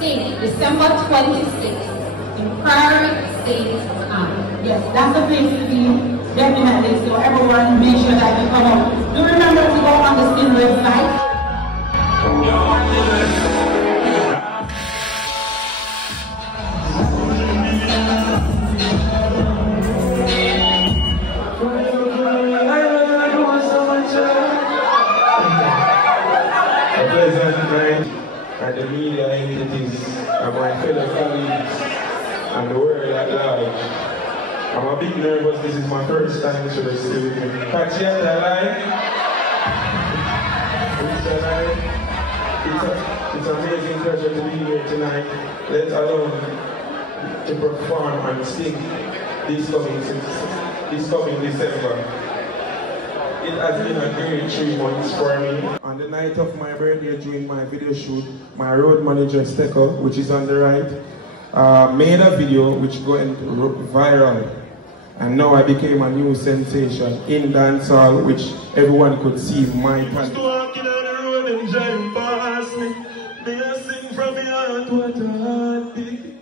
6th, December 26th, in Prairie State. Yes, that's the place to be, definitely. So everyone, make sure that you come out. Do remember to go on the Spin website. And the media entities and my fellow colleagues and the world at large. I'm a bit nervous, this is my first time to receive it. Catch you at the line. It's an amazing pleasure to be here tonight, let alone to perform and sing this coming December. It has been a great 3 months for me. On the night of my birthday during my video shoot, my road manager Stecco, which is on the right, made a video which went viral. And now I became a new sensation in dancehall, which everyone could see my talent. Walking on the road and driving past me, they are sing from behind what a heart beat.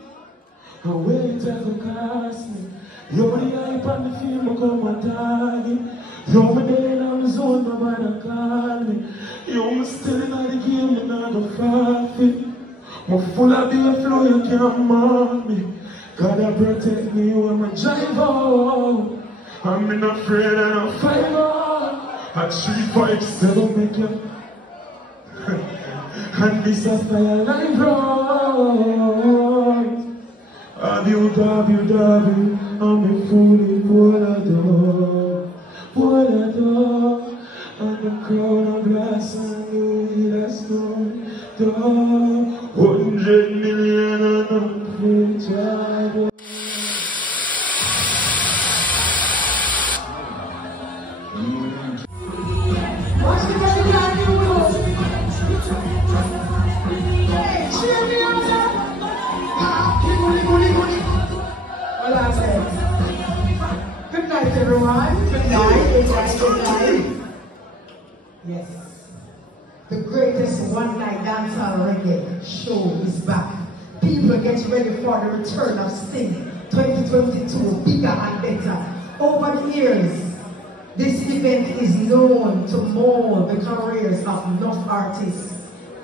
And where it ever cost me, you're the hype on the film, I come and target. You're my day on the zone, nobody call me. You're still in the game, and I go forfeit. I'm full of the flow, you can't mark me. Gotta protect me when I drive out. I'm not afraid and I'm fight out. At 357 make you. And this is fire life road. W, I'm a fully full of door. And the crown of glass and you that's no door. 100 million and I'm free child. Cheer me up, good night, everyone. Good night. Yes. The greatest one-night dancehall reggae show is back. People get ready for the return of Sting 2022, bigger and better. Over the years, this event is known to mold the careers of enough artists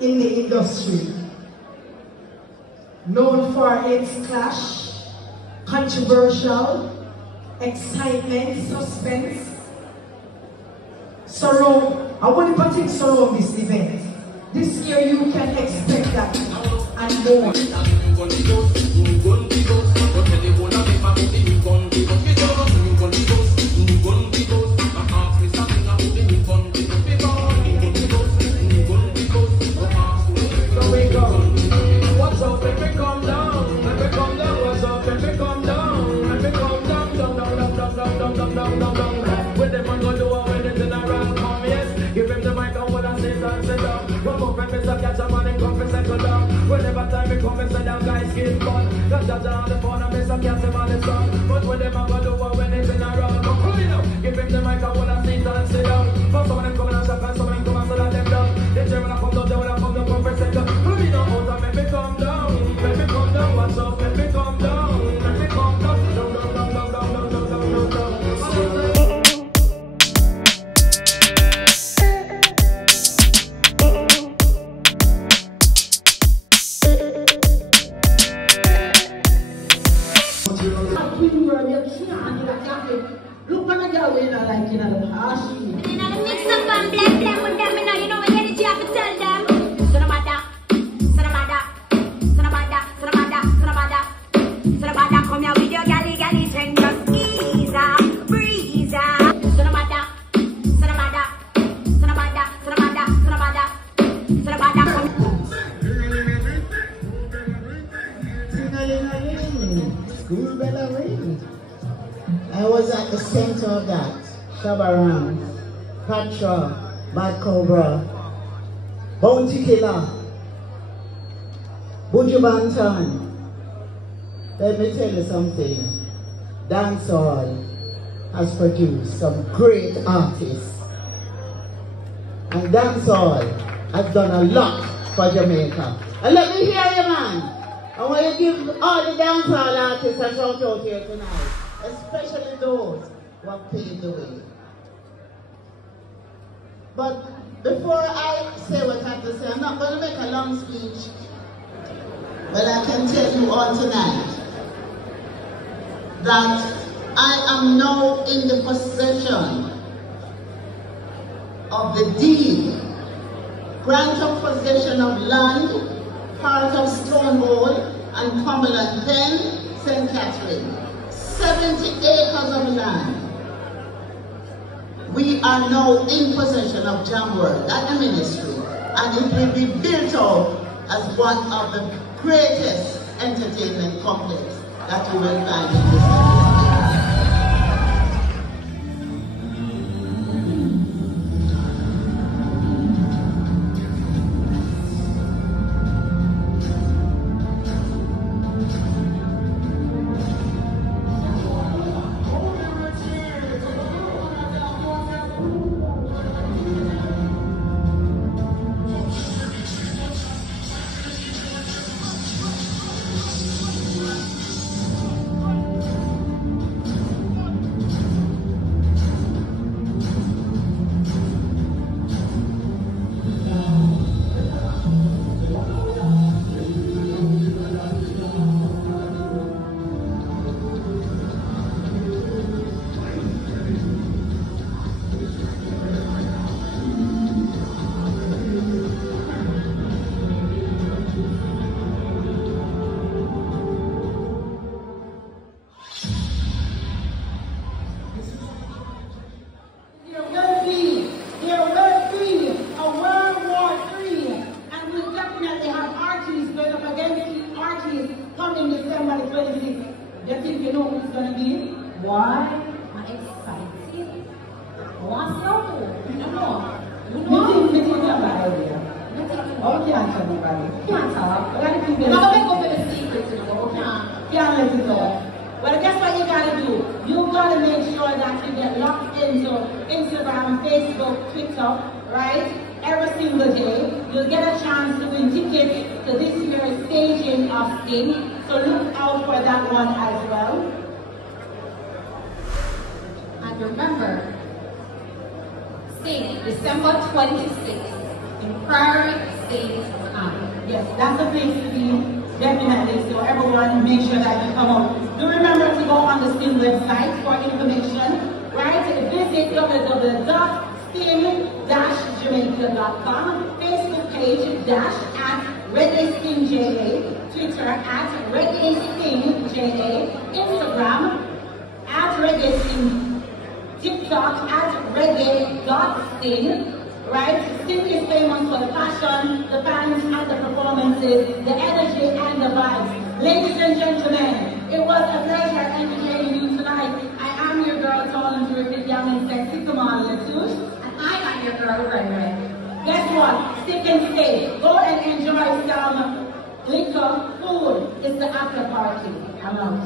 in the industry. Known for its clash, controversial, excitement, suspense. I want to think surround this event. This year you can expect that and more. So we go. What's up, baby? Come down. Let me come down. What's up, baby? Come down. Let me come down. Down. With them I'm gonna do a wedding in a round. Come yes. Give him the mic and what I say and sit down. Come up and miss a catch a man and come and settle down. Whenever time we come and sit down, guys get fun. Cause judge on the phone and miss a catch a man and son. But with them I'm gonna do a wedding in a round. Come on, you know. Give him the mic and what I say and sit down. For some of them come and shop and some of them come and sit them down. They tell when I come down, they when I come down, come and settle. Come me down out and make me come down. Make me come down, what's up? Make me come down. Make me come down. Down. Look at the girl when I like in the past. And then I mix up and blend with them, and you know what energy I have to tell them. Sonamada, come here with your galley, thing, just ease up, breeze up. Sonamada, School bell ring. I was at the center of that. Shabaran, Patra, Bad Cobra, Bounty Killer, Buju Banton. Let me tell you something. Dancehall has produced some great artists. And dancehall has done a lot for Jamaica. And let me hear you, man. I want you to give all the dancehall artists a shout out here tonight, especially those who have paved the way. But before I say what I have to say, I'm not going to make a long speech, but I can tell you all tonight that I am now in the possession of the deed, grant of possession of land, part of Stonewall and Cumberland 10, St. Catherine, 70 acres of land. We are now in possession of Jam World at the ministry, and it will be built out as one of the greatest entertainment complexes that you will find in this country. Well, guess what you gotta do? You gotta make sure that you get locked into Instagram, Facebook, Twitter, right? Every single day. You'll get a chance to win tickets to this year's staging of Sting. So look out for that one as well. And remember, Sting, December 26th, in Prairie State County. Yes, that's the place to be. Definitely, so everyone make sure that you come out. Do remember to go on the Sting website for information, right? Visit www.sting-jamaica.com, Facebook page @ Reggae Sting JA, Twitter @ Reggae Sting JA, Instagram @ Reggae Sting, TikTok @ Reggae.Sting. Right? Sting is famous for the passion, the fans, and the performances, the energy, and the vibes. Ladies and gentlemen, it was a pleasure entertaining you tonight. I am your girl, tall and terrific, young and sexy, Kamala Latouche. And I am your girl, Reggae. Guess what? Stick and stay. Go and enjoy some liquor, food. It's the after party. I'm out.